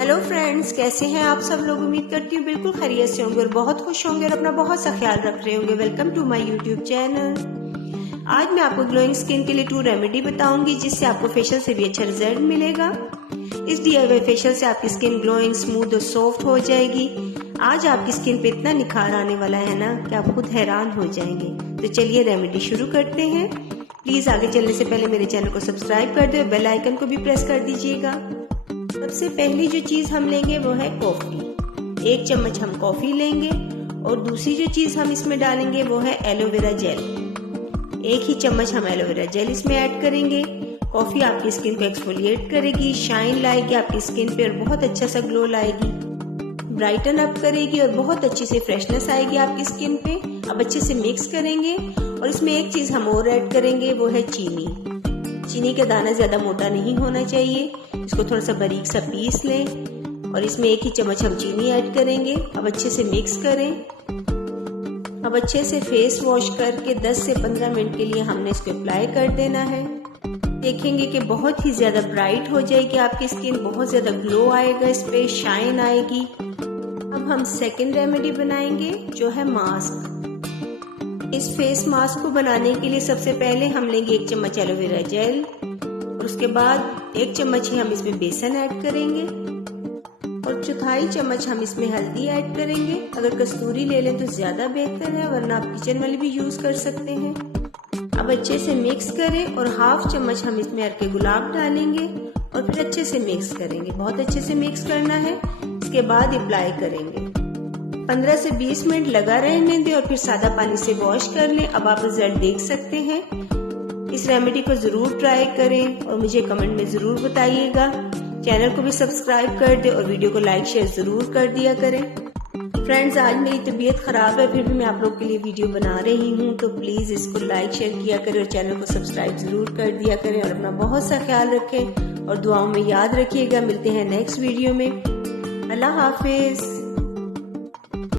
Hello friends, कैसे हैं आप सब लोग। उम्मीद करती हूँ बिल्कुल खैरियत से होंगे और बहुत खुश होंगे और अपना बहुत सा ख्याल रख रहे होंगे। Welcome to my YouTube channel. आज मैं आपको ग्लोइंग स्किन के लिए 2 रेमेडी बताऊंगी जिससे आपको फेशियल से भी अच्छा रिजल्ट मिलेगा। इस DIY फेशियल से आपकी स्किन ग्लोइंग, स्मूथ और सॉफ्ट हो जाएगी। आज आपकी स्किन पे इतना निखार आने वाला है ना कि आप खुद हैरान हो जाएंगे। तो चलिए रेमेडी शुरू करते हैं। प्लीज आगे चलने से पहले मेरे चैनल को सब्सक्राइब कर दे और बेल आइकन को भी प्रेस कर दीजिएगा। सबसे पहली जो चीज हम लेंगे वो है कॉफी। 1 चम्मच हम कॉफी लेंगे और दूसरी जो चीज हम इसमें डालेंगे वो है एलोवेरा जेल। 1 ही चम्मच हम एलोवेरा जेल इसमें ऐड करेंगे। कॉफी आपकी स्किन को एक्सफोलिएट करेगी, शाइन लाएगी आपकी स्किन पे और बहुत अच्छा सा ग्लो लाएगी, ब्राइटन अप करेगी और बहुत अच्छी से फ्रेशनेस आएगी आपकी स्किन पे। अब अच्छे से मिक्स करेंगे और इसमें एक चीज हम और ऐड करेंगे वो है चीनी। चीनी का दाना ज्यादा मोटा नहीं होना चाहिए, इसको थोड़ा सा बारीक सा पीस लें और इसमें 1 ही चम्मच हम चीनी ऐड करेंगे। अब अच्छे से मिक्स करें। अब अच्छे से फेस वॉश करके 10 से 15 मिनट के लिए हमने इसको अप्लाई कर देना है। देखेंगे कि बहुत ही ज्यादा ब्राइट हो जाएगी आपकी स्किन, बहुत ज्यादा ग्लो आएगा, इस पे शाइन आएगी। अब हम सेकेंड रेमेडी बनाएंगे जो है मास्क। इस फेस मास्क को बनाने के लिए सबसे पहले हम लेंगे 1 चम्मच एलोवेरा जेल और उसके बाद 1 चम्मच ही हम इसमें बेसन ऐड करेंगे और 1/4 चम्मच हम इसमें हल्दी ऐड करेंगे। अगर कस्तूरी ले लें तो ज्यादा बेहतर है, वरना आप किचन वाली भी यूज कर सकते हैं। अब अच्छे से मिक्स करें और 1/2 चम्मच हम इसमें अर्के गुलाब डालेंगे और फिर अच्छे से मिक्स करेंगे। बहुत अच्छे से मिक्स करना है। इसके बाद अप्लाई करेंगे। 15 से 20 मिनट लगा रहने दें और फिर सादा पानी से वॉश कर लें। अब आप रिजल्ट देख सकते हैं। इस रेमेडी को जरूर ट्राई करें और मुझे कमेंट में जरूर बताइएगा। चैनल को भी सब्सक्राइब कर दे और वीडियो को लाइक शेयर जरूर कर दिया करें। फ्रेंड्स, आज मेरी तबीयत खराब है फिर भी मैं आप लोग के लिए वीडियो बना रही हूँ, तो प्लीज इसको लाइक शेयर किया करें और चैनल को सब्सक्राइब जरूर कर दिया करें और अपना बहुत सा ख्याल रखें और दुआओं में याद रखिएगा। मिलते हैं नेक्स्ट वीडियो में। अल्लाह हाफिज।